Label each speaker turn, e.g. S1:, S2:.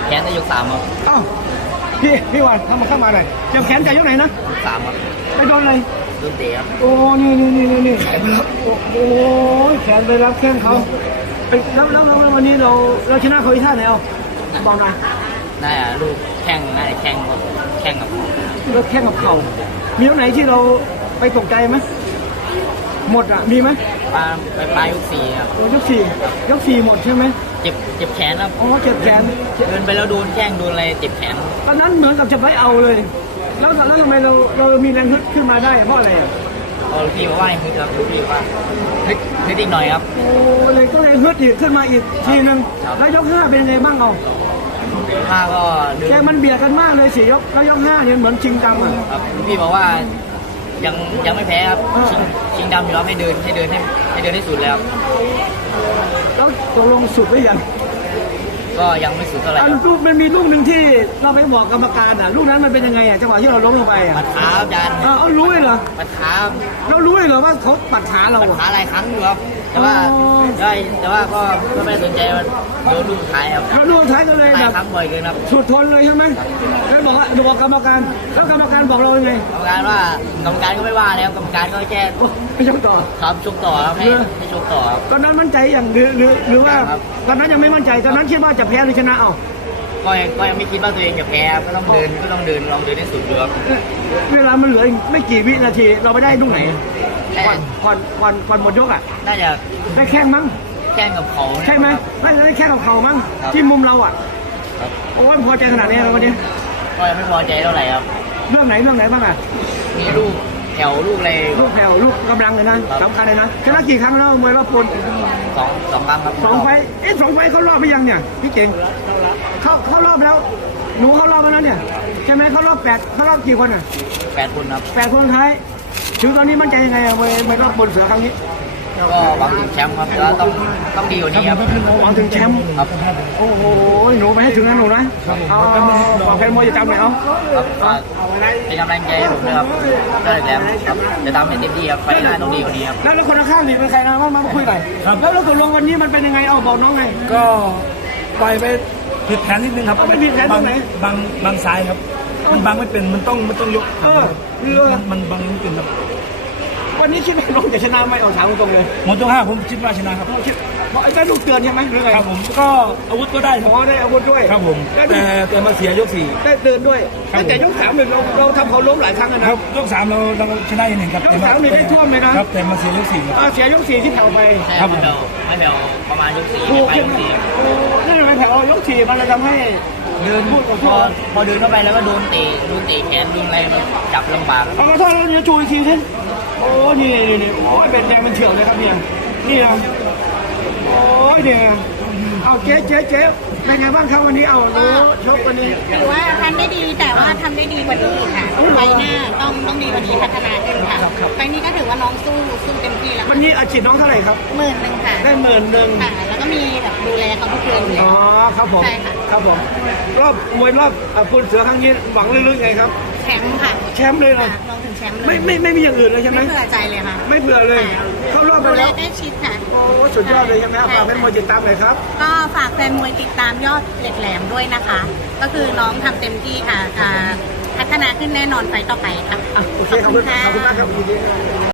S1: แขนได้ยก3ครับ
S2: อ้าวพี่วันทำมาเข้ามาหน่อยเจ็บแขนใจยกไหนนะ
S1: 3ครับ
S2: ไปโดนอะไร
S1: โดนเตะครับ
S2: โอ้นี่แขนไปรับโอ้แขนไปรับแข้งเขาแล้ววันนี้เราชนะเขาอีกท่าไหนเอาบอกหน่อย
S1: ได้ลูกแข้งได้แข้งกับ
S2: แข้งกับเข่ามีตรงไหนที่เราไปตกใจไหมหมดอ่ะมีไหม
S1: ปลายยก4ครับ
S2: ยก4หมดใช่ไหม
S1: เจ็บแขนครับ
S2: อ๋อเจ็บแขน
S1: เดินไปแล้วโดนแข้งโดนอะไรเจ็บแขน
S2: ตอนนั้นเหมือนกับจะไม่เอาเลยแล้วทำไมเรามีแรงฮึดขึ้นมาได้เพราะอะไรอ่ะ
S1: พี่บอกว่าฮึดครับพี่ว่าฮึดอีกหน่อยครับ
S2: โอ้เลยก็เลยฮึดอีกขึ้นมาอีกทีนึงแล้วยก5เป็นยังไงบ้างเอา
S1: 5ก็
S2: แกมันเบียดกันมากเลย4 ยกแล้วยก5เนี่ยเหมือนชิงดำอ่ะ
S1: พี่บอกว่ายังไม่แพ้ครับชิงดำอยู่แล้วให้เดินให้สุดแล้ว
S2: ตกลงสุดหรือยัง
S1: ก็ยังไม่สุดเท่าไหร่
S2: ลูกมันมีลูกหนึ่งที่เราไปบอกกรรมการอ่ะลูกนั้นมันเป็นยังไงอ่ะจังหวะที่เราล้มลงไปอ่ะ
S1: ปัดขาอาจารย์
S2: รู้เลยเหรอ
S1: ปัดขา
S2: เรารู้เลยเหรอว่าเขาปัดขาเรา
S1: ปัดขาหลายครั้งอยู่ครับแต่ว่าก็ไม่ได้สนใจว่าโดนลูกท้ายครับ
S2: ลูกท้ายก็เลยแบบ
S1: ครั้งบ่อยเกินครับ
S2: สุดทนเลยใช่ไหมแล้วบอกว่าดูกรรมการแล้วกรรมการบอกเรายังไง
S1: กรรมการก็ไม่ว่าแล้วกรรมการก็แค่
S2: ไม่ชกต่อ
S1: ครับชกต่อครับให้ชกต่อ
S2: ตอนนั้นมั่นใจอย่างหรือว่าตอนนั้นยังไม่มั่นใจตอนนั้นคิดว่าจะแพ้หรือชนะเอา
S1: ก็ยังไม่คิดว่าตัวเองจะแพ้ก็ต้องเดินลองเดินให้สุดเลยครับ
S2: เวลามันเหลือไม่กี่วินาทีเราไปได้ลูกไหนก่อนหมดยกอ่ะ
S1: น่าจะ
S2: ได้แข้งมั้ง
S1: แข้งกับเขา
S2: ใช่ไหมได้แข้งกับเขามั้งที่มุมเราอ่ะโอ้ยพอใจขนาดนี้แล้ววันนี้
S1: ก็ยังไม่พอใจเท่าไหร่ครับ
S2: เรื่องไหนบ้างอ่ะ
S1: มีลูกแถวลูกอะไร
S2: ลูกแถวลูกกำลังเลยนะสำคัญเลยนะชนะกี่ครั้งแล้วมวยรอบพล
S1: สองครั้งครับ
S2: 2 ไฟ2 ไฟเขารอบไปยังเนี่ยพี่เก่งเข้ารอบแล้วหนูเข้ารอบแล้วเนี่ยใช่ไหมเข้ารอบกี่คนอ่ะ
S1: 8 คนครับ
S2: 8 คนท้ายถึงตอนนี้มั่นใจยังไงมวยรอบพลเสือครั้งนี้
S1: ก็หวังถึงแชมป์ครับแล้วต้องดีกว่านี้ครับ
S2: หวังถึงแชมป์
S1: ครับ
S2: โอ้โหหนูไปให้ถึงนะหนูนะฝากแฟนมวยจะจำหน่อย
S1: เป็นกำลังใจให้ผมด้วยครับได้แล้วจะทำให้เต็มที่ครับไฟหน้าต้องดีกว่านี้ครับ
S2: แล้วคนข้างนี่เป็นใครนะมาคุยหน่อยแล้วตกลงวันนี้มันเป็นยังไงบอกน้องไง
S3: ก็ไปผิดแผนนิดนึงครับ
S2: ไม่ผิดแผนตรงไหน
S3: บางซ้ายครับมันบังไม่เป็นมันต้องยกมันบังไม่เป็นครับ
S2: วันนี้คิดว่าน้องจะชนะไหมเอาถามตรงเลย
S3: หมดยก5ผมคิดว่าชนะครับ
S2: ไอ้ได้ลูกเตือนใช่ไหมหรือไง
S3: ครับผมก็อาวุธก็ได้
S2: ได้อาวุธด้วย
S3: ครับผมแต่มาเสียยก4
S2: ได้เตือนด้วยแต่ยก3เนี่ยเราทำเขาล้มหลายครั้งนะครับ
S3: ยก3เราชนะ1ครับ
S2: ยก3นี่ได้ท่วมเลยนะครับ
S3: แต่มาเสียยก4
S2: เสียยก4ที่แถวไป
S1: ครับไม่แผ่วประมาณยก4ไปยก4
S2: นั่นไม่แผ่วยก4มันเลยทำให้
S1: เดินพูดพอเดินเข้าไปแล้วก็โดนเตะแขนโดนอะไรมันจับลำบาก
S2: เอามาท่าแล้วเดี๋ยวชูอีกทีสิโอ้นี่โอ้ยเป็นแดงเป็นเฉียวเลยครับเนี่ยนี่นะโอ้ยเนี่ยเอาเจ๊เป็นไงบ้างครับวันนี้เอารู้ชกวันนี้
S4: ถือว่าทำได้ดีแต่ว่าทำได้ดีกว่านี้ค่ะไฟหน้าต้องดีกว่านี้พัฒนาขึ้นค่ะไฟนี้ก็ถือว่าน้องสู้เต็มที่แล้ว
S2: วันนี้อาชีพน้องเท่าไหร่ครับ
S4: 10,000ค่ะ
S2: ได้10,000
S4: ค่ะแล้วก็มีแบบดูแลเขาทุกเดือน
S2: อ๋อครับผม
S4: ใช่ค่ะ
S2: ครับผมมวยรอบพลเสือครั้งนี้หวังลึกๆไงครับ
S4: แชมป์ค่ะ
S2: แชมป์เลยนะ
S4: น้องถึงแชมป์เลย
S2: ไม่มีอย่างอื่นเลยใช่ไหม
S4: ไม่เผื่อใจเลยค่ะ
S2: ไม่เผื่อเลยเข้ารอบไปแล้ว
S4: ได้ชิดค่ะ
S2: โอ้สุดยอดเลยใช่ไหมฝากแฟนมวยติดตามเลยครับ
S4: ก็ฝากแฟนมวยติดตามยอดเหล็กแหลมด้วยนะคะก็คือน้องทำเต็มที่ค่ะพัฒนาขึ้นแน่นอนไฟต่อไปค่ะ
S2: โอเคขอบคุณมากครับ